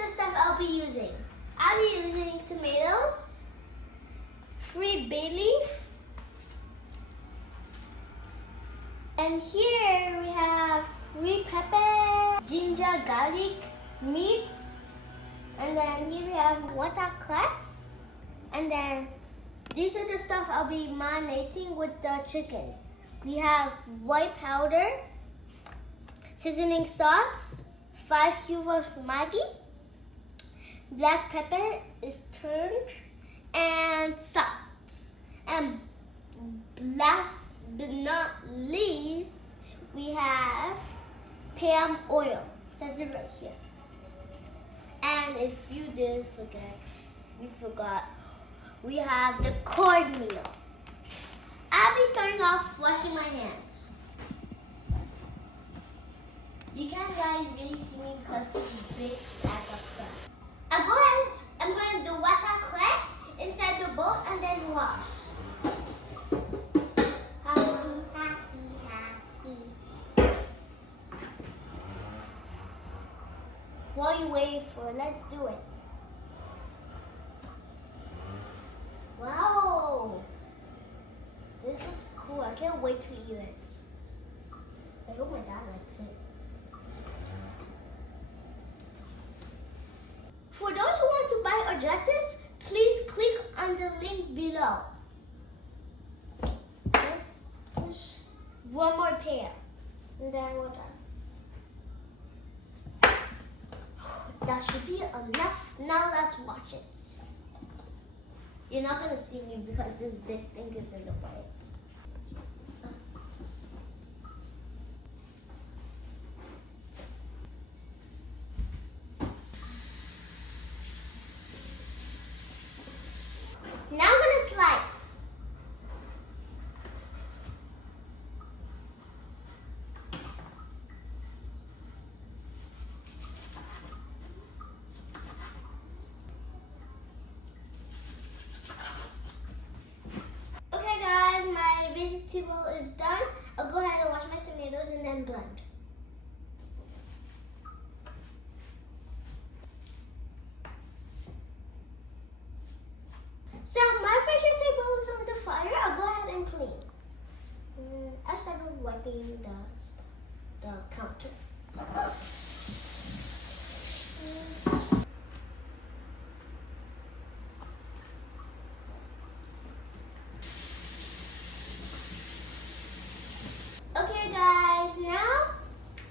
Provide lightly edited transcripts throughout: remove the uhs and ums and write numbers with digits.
the stuff I'll be using. I'll be using tomatoes, 3 bay leaf, and here we have 3 pepper, ginger, garlic, meats, and then here we have watercress, and then these are the stuff I'll be marinating with the chicken. We have white powder, seasoning sauce, 5 cubes of Maggi, black pepper is turned, and salt. And last but not least, we have palm oil. It says it right here. And if you didn't forget, we forgot, we have the cornmeal. I'll be starting off washing my hands. You can't guys really see me because this is big bag of stuff. I'll go ahead, I'm going to do watercress inside the bowl and then wash. What are you waiting for? Let's do it. Wow! This looks cool. I can't wait to eat it. I hope my dad likes it. For those who want to buy our dresses, please click on the link below. Let's push one more pair. And then we're done. That should be enough. Now let's wash it. You're not going to see me because this big thing is in the way. Now I'm going to slice. Vegetable is done. I'll go ahead and wash my tomatoes and then blend. So my vegetable is on the fire. I'll go ahead and clean. I'll start with wiping the counter. Okay guys, now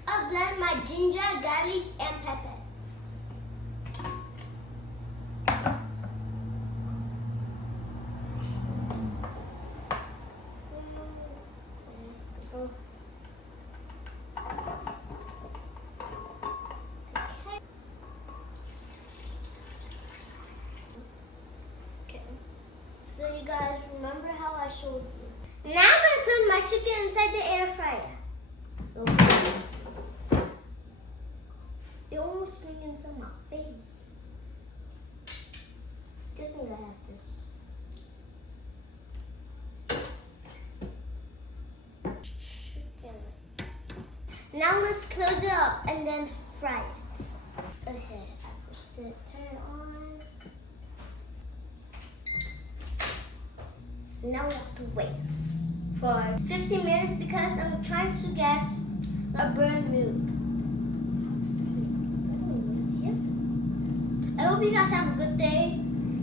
I'll blend my ginger, garlic, and pepper. Okay. So you guys remember how I showed you. Now I'm going to put my chicken inside the air fryer. Okay. You're almost getting into my face. It's good thing I have this. Chicken. Now let's close it up and then fry it. Okay, I pushed it, turn it on. Now we have to wait for 15 minutes because I'm trying to get a burn mood. I hope you guys have a good day.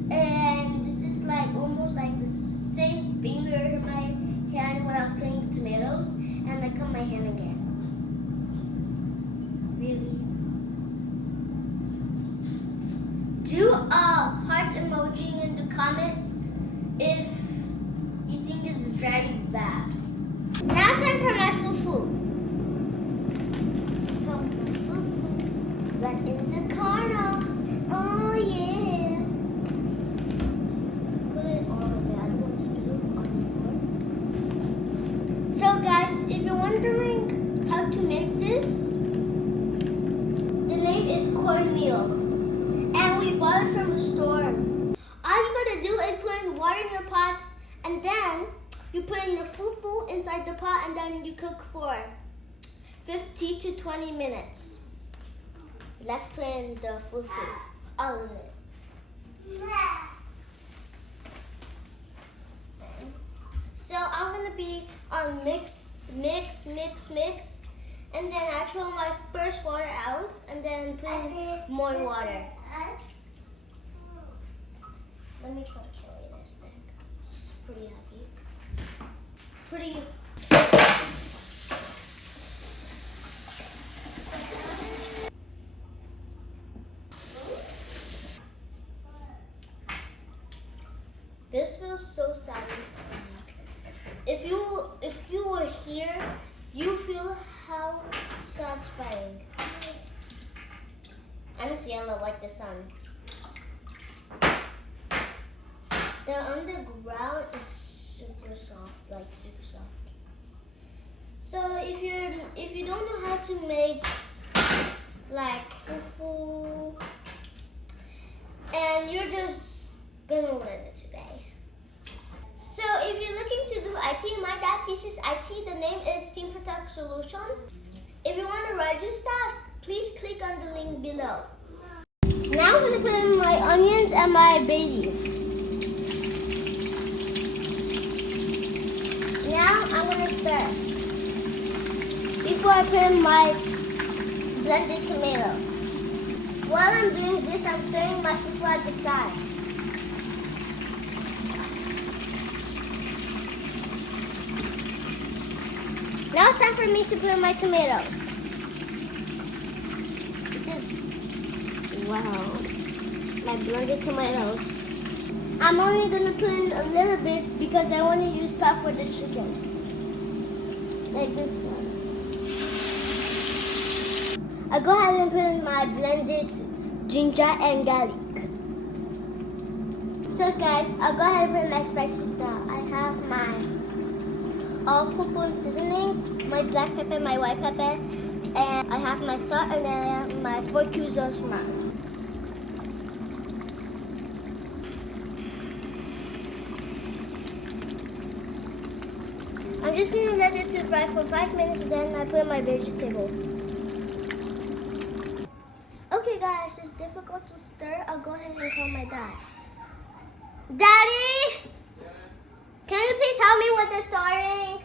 And this is like almost like the same finger in my hand when I was cutting the tomatoes, and I cut my hand again. Really? Do a heart emoji in the comments if you think it's very bad. Now it's time for my fufu. Right in the corner. Oh yeah. Put it all the way. I don't want to spill on the floor. So guys, if you're wondering how to make this, the name is cornmeal. And we bought it from a store. All you gotta do is put in water in your pots, and then you put in your fufu inside the pot, and then you cook for 15 to 20 minutes. let's put in the fufu. All of it. So I'm gonna be on mix, mix, mix, mix, and then I throw my first water out, and then put in more water. Let me try to carry this thing. This is pretty heavy. Pretty. This feels so satisfying. If you were here, you feel how satisfying. And it's yellow like the sun. The underground is super soft, like super soft. So if you don't know how to make like fufu, and you're just gonna learn it today. So if you're looking to do IT, my dad teaches IT. The name is Team Protect Solution. If you want to register, please click on the link below. Now I'm gonna put in my onions and my bay leaf. Now I'm gonna stir before I put in my blended tomatoes. While I'm doing this, I'm stirring my fufu at the side. Now it's time for me to put in my tomatoes. This is, wow, my blended tomatoes. I'm only gonna put in a little bit because I want to use part for the chicken. Like this one. I'll go ahead and put in my blended ginger and garlic. So guys, I'll go ahead and put in my spices now. I have my all-purpose seasoning, my black pepper, my white pepper, and I have my salt, and then I have my 4 cubes of smash. I'm just going to let it to fry for 5 minutes, and then I put in my vegetable. Okay guys, it's difficult to stir. I'll go ahead and call my dad. Daddy! Can you please help me with the stirring?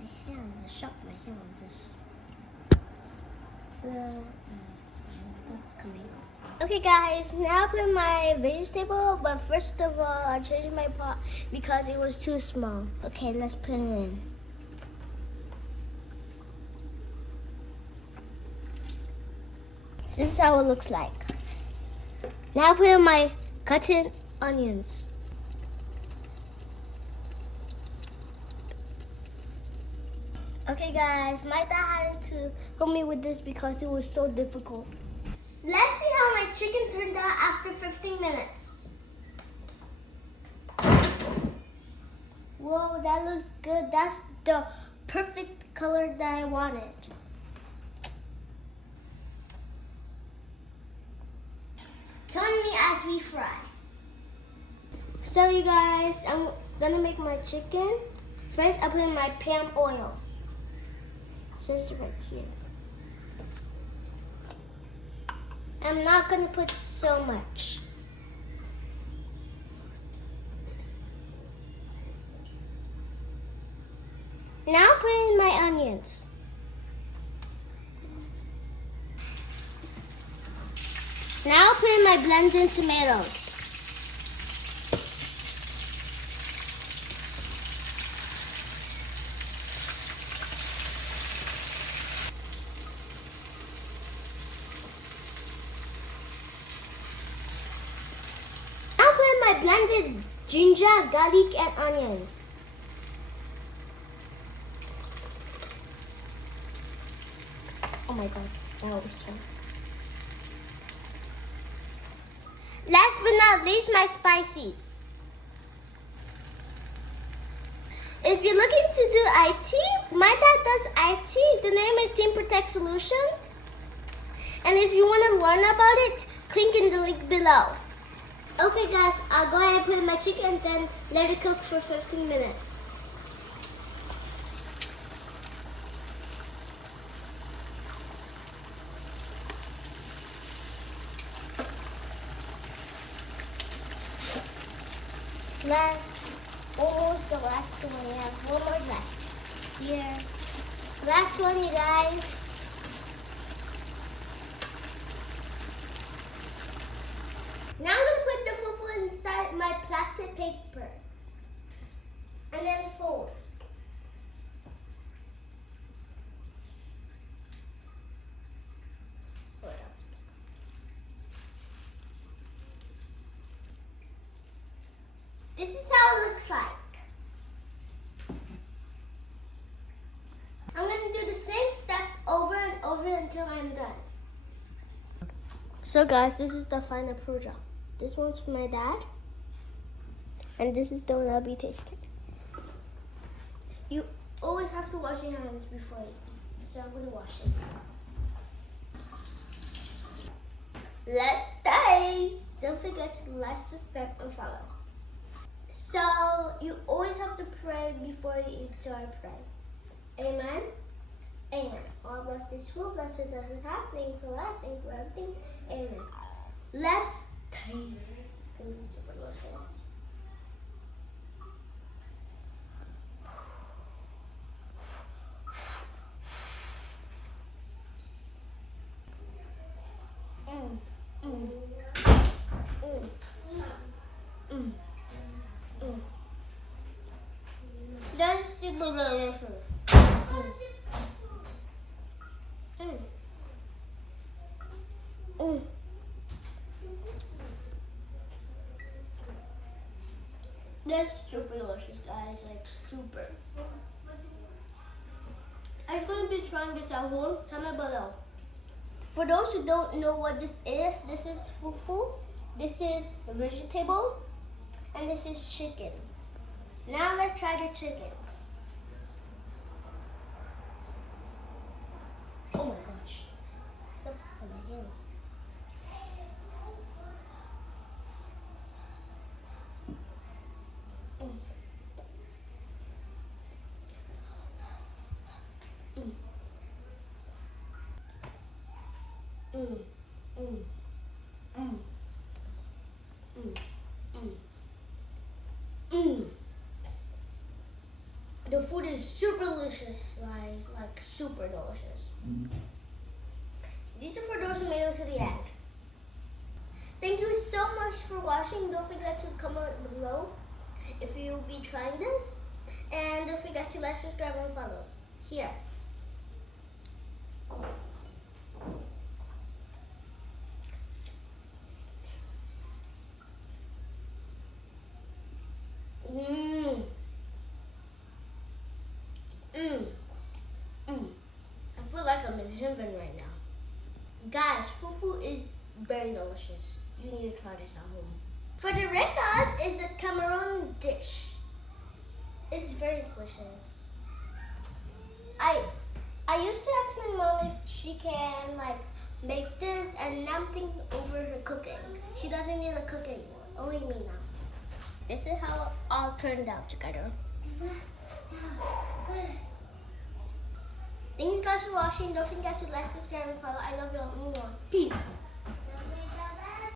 My hand, I shot my hand on this. That's coming. Okay guys, now I put in my vegetable, but first of all, I changed my pot because it was too small. Okay, let's put it in. This is how it looks like. Now I put in my cut onions. Okay guys, my dad had to help me with this because it was so difficult. Let's see how my chicken turned out after 15 minutes. Whoa, that looks good. That's the perfect color that I wanted. Join me as we fry. So you guys, I'm gonna make my chicken. First, I put in my palm oil. It says it right here. I'm not gonna put so much. Now put in my onions. Now put in my blended tomatoes. Now put in my blended ginger, garlic, and onions. Oh my god, that was fun. Last but not least, my spices. If you're looking to do IT, my dad does IT. The name is Team Protect Solution. And if you want to learn about it, click in the link below. Okay guys, I'll go ahead and put in my chicken and then let it cook for 15 minutes. Almost the last one. We have one more left. Here. Last one, you guys. Now I'm going to put the fufu inside my plastic paper. And then fold. This is how it looks like. I'm going to do the same step over and over until I'm done. So guys, this is the final product. This one's for my dad. And this is the one I'll be tasting. You always have to wash your hands before you eat. So I'm going to wash it. Let's taste! Don't forget to like, subscribe, and follow. So you always have to pray before you eat, so I pray. Amen? Amen. All blessed is full, blessed doesn't have. Thank you for life, thank you for everything. Amen. Let's taste. It's going to be super delicious. That's super delicious. That's super delicious, guys. Like super. I'm going to be trying this at home. Comment below. For those who don't know what this is fufu. This is the vegetable, and this is chicken. Now let's try the chicken. Oh my gosh. Stop on my hands. The food is super delicious, guys. Like super delicious. These are for those who made it to the end. Thank you so much for watching. Don't forget to comment below if you'll be trying this. And don't forget to like, subscribe, and follow. Here. I feel like I'm in heaven right now. Guys, fufu is very delicious. You need to try this at home. For the record is a Cameroon dish. It's very delicious. I used to ask my mom if she can like make this, and now I'm thinking over her cooking. She doesn't need to cook anymore. Only me now. This is how it all turned out together. Thank you guys for watching. Don't forget to like, subscribe, and follow. I love you all. Peace.